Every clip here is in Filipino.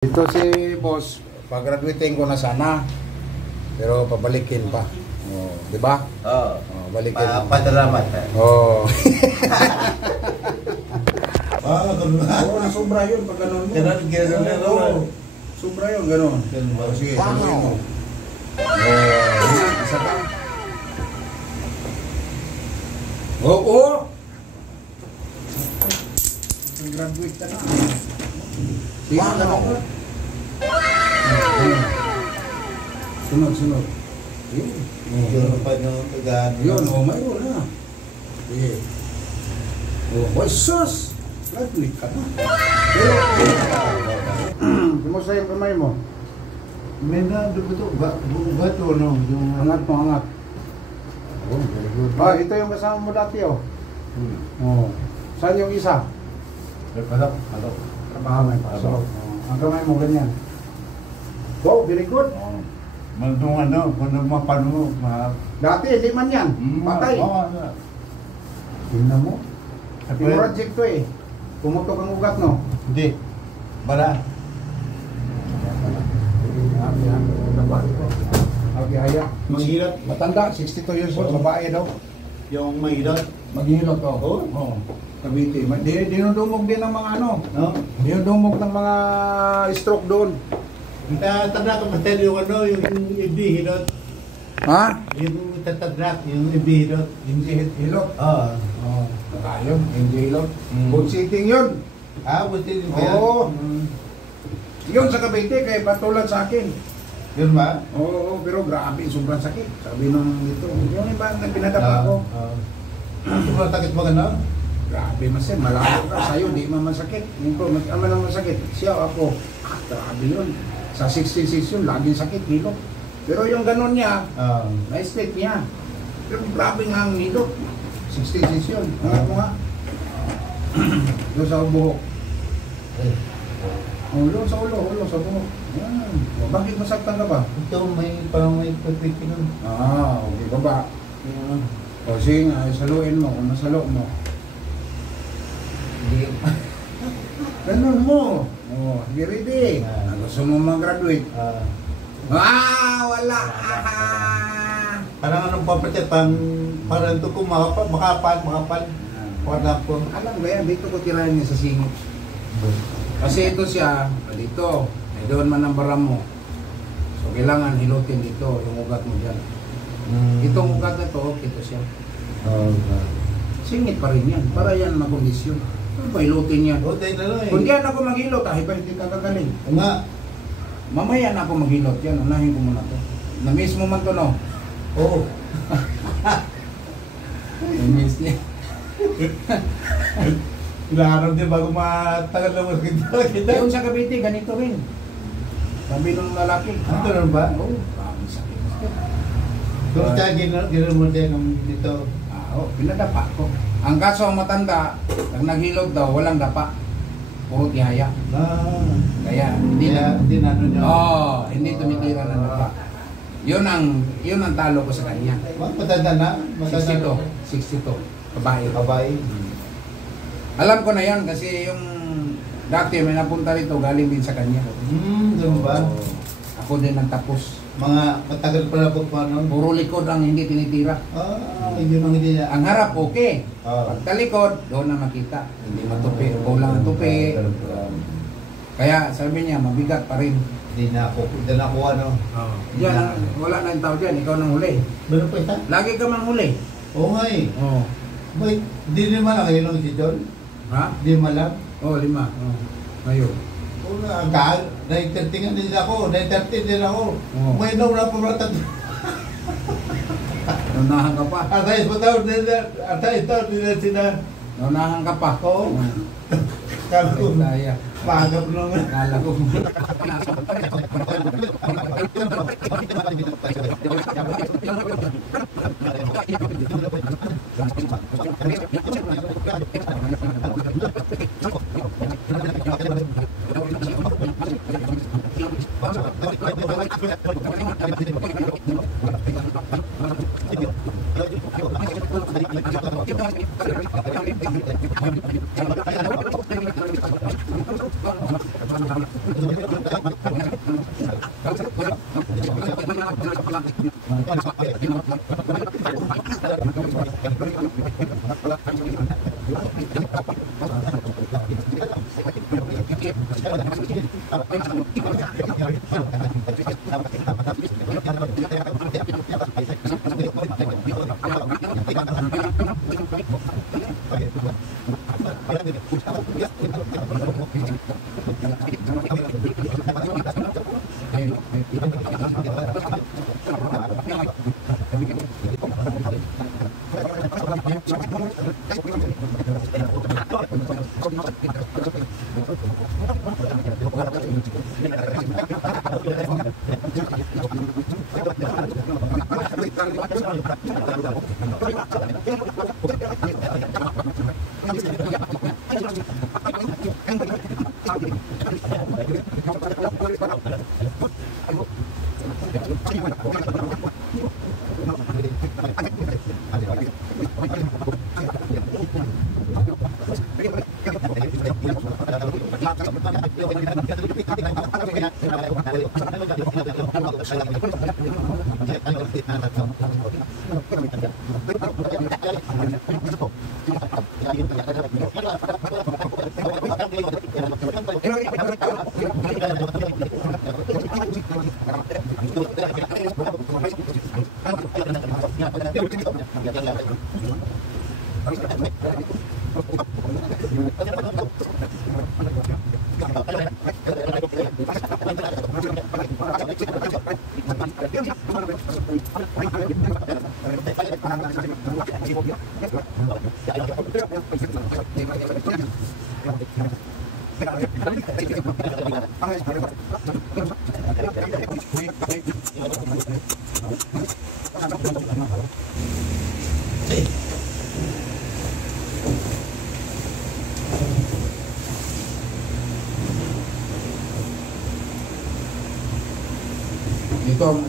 Ito si boss, pag-graduating ko na sana. Pero pabalikin pa. Oh, 'di ba? Oo. Oh, balikin. Padalamat. Oh. Oo, sobra 'yun pag ganun mo. Ganun na. Sobra 'yun, ganun. Oh, sige, saluhin mo. Isa pa. Oo. Graduate ka na. Sige, ganun. Sunod. Yun pa nung tagad. Yun, mayroon na. Sige. Oh, sus! Graduate ka na. Pero, kumusta yung kamay mo? May na dugo bato no, yung Angat mo, angat. Oh, very good. Ah, ito yung kasama mo dati, oh. Oh. Saan yung isa? pasok. Trabaho may pasok. Oh. Ang kamay mo ganyan. Wow, very good. Mandung ano, kung mapano, Dati, liman yan. Patay. Tingnan mo. Yung project to eh. Pumutok ang ugat, no? Hindi. Bara. Haya. Maghilot. Matanda, 62 years old, babae daw. Yung maghilot. Maghihilot, oh. Oo. Oh. Cavite. Dinudumog din ng mga ano. No? Dinudumog ng mga stroke doon. Tatadrak ang master yung ano, yung ibihilot. Ha? Yung tatadrak, yung ibihilot. Hindi hilot. Oo. Oh. Nakayong, hindi hilot. Good sitting yun. Buti din ba yan? Oo. Yun sa Cavite, kaya patulad sa akin. Yun ba? Oo, pero grabe, sobrang sakit. Sabi nung ito, yung iba na pinadapa ko. Sobrang sakit ba ka na? Grabe masin, malabo ka. Sa'yo, di man masakit. Yung ko, ama lang masakit. Siya, ako, grabe yun. Sa 66 yun, laging sakit, hilot. Pero yung ganun niya, na-state niya. Pero grabe nga ang hilot. 66 yun. Angat mo nga. Doon sa buhok. Ulo sa ulo sa buhok. Yan. O, bakit masaktan ka ba? Ito, parang may pagpiti nun. Okay ka ba? O sige nga, saluin mo. Kung nasalo mo. Hindi. Ganun mo. Sige ready. Gusto mo mag-graduate? Wala. Parang anong papatit, parang ito ko makapal. Wala po. Alam ba yan, dito ko tirahin niya sa singit. Kasi ito siya, dito. Ay doon man ang baram mo. So kailangan hilutin dito, yung ugat mo dyan. Itong ugat na to, ito siya. Singit pa rin yan, para yan makondisyon. Ano ba hilutin yan? Kung diyan ako maghilot, ba hindi ka kagaling. Nga. Mamaya na ako maghilot yan, unahin ko muna to. Na-miss mo man to, no? Oo. Na-miss niya. Ilangan din bago matagal na mas kita. Yung sa Cavite, ganito rin. Sabi ng lalaki. Ano rin ba? Oo, parang sakit. Kung siya gano'n mo din dito. Pinadapa ko. Ang kaso ang matanda, pag naghilot daw, walang dapa. Puro tihaya. Kaya, hindi na ano niya. hindi tumitira ng dapa. Yun ang talo ko sa kanya. Matanda na? 62. Babae. Alam ko na yan kasi yung dati may napunta rito galing din sa kanya. Gano'n ba? Ako din nagtapos. Mga matagal pala po paano? Puro likod ang hindi tinitira. Yun ang hindi niya. Ang harap, okay. Pag talikod, doon na makita. Hindi matupi. Kulang ang tupi. Kaya sabi niya, mabigat pa rin. Hindi na ako ano. Yan, wala na yung tao dyan. Ikaw nang huli. Meron pa isa? Lagi ka mang huli. Oo nga eh. Wait, di naman ako yun si John? Ha? Di malam? 5. Ngayon. Una, 9:30 nga din ako. 9:30 din ako. May na pa Naunahan ka pa. Atay taon din sila. Naunahan ka pa. Oo. Kala ko. Pagap lang. Kala ko.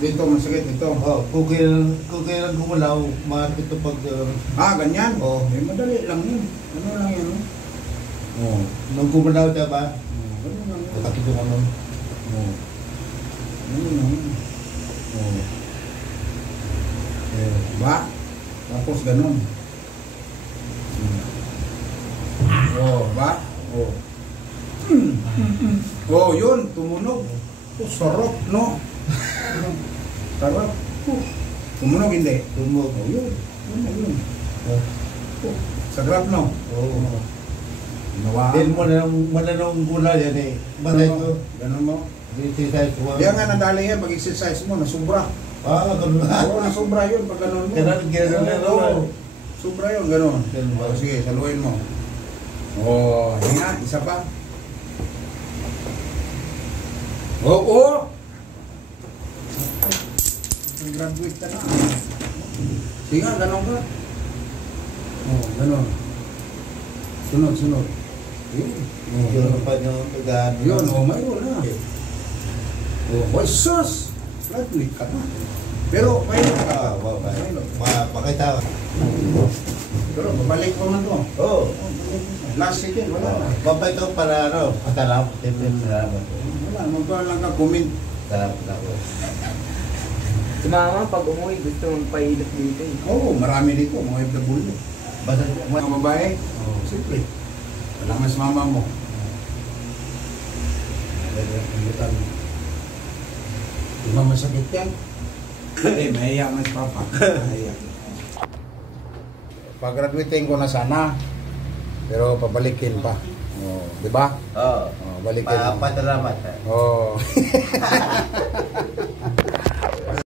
Dito masakit ito. Oh, kukil gumulaw, makakit ito pag... Ganyan? Oh. Madali lang yun. Ano lang yun? Oh. Nung gumulaw siya ba? Ganun lang yun. Makakit ito ano? Oh. Ganun lang yun. Oh. Ba? Tapos ganun. Oh, ba? Oh. Oh, yun. Tumunog. Oh, sarap, no? Sarap. Tumunog hindi. Tumog. Oh, yun. Yun. Oh. Oh. Sarap, no? Oh. Nawaan. Din mo na nung gula yan eh. Balay ko. Ganun mo. Exercise ko. Kaya nga nadali yan, pag-exercise mo, nasubra. Ganun nga. Oo, nasubra yun pag ganun mo. Ganun. Oo, sobra yun, ganun. Ganun ba? Sige, saluhin mo. Oo, yun nga, isa pa. Oo! Graduate ka na. Sige nga, ganun ka. Oo, ganun. Sunod. Yun. Yun pa yung tagaan. Yun, mayroon na. Oh, sus! Graduate ka na. Pero, pilot ka. Pakita ka. Pero, babalik ko man to. Oo. Last second, wala na. Babay ko para ano, salamat. Salamat. Wala, magpala lang ka, comment. Salamat ako. Si mama, pag umuwi, gusto mong pailot dito eh. Oo, marami dito, mga FW. Basta Mga babae, simple. Wala mas mama mo. Di ba masakit yan? Mahiya mas papa. Mahiya. Pag-graduating ko na sana, pero pabalikin pa. Oh, di ba? Oo. Oh, balikin. Pasalamat. Oh.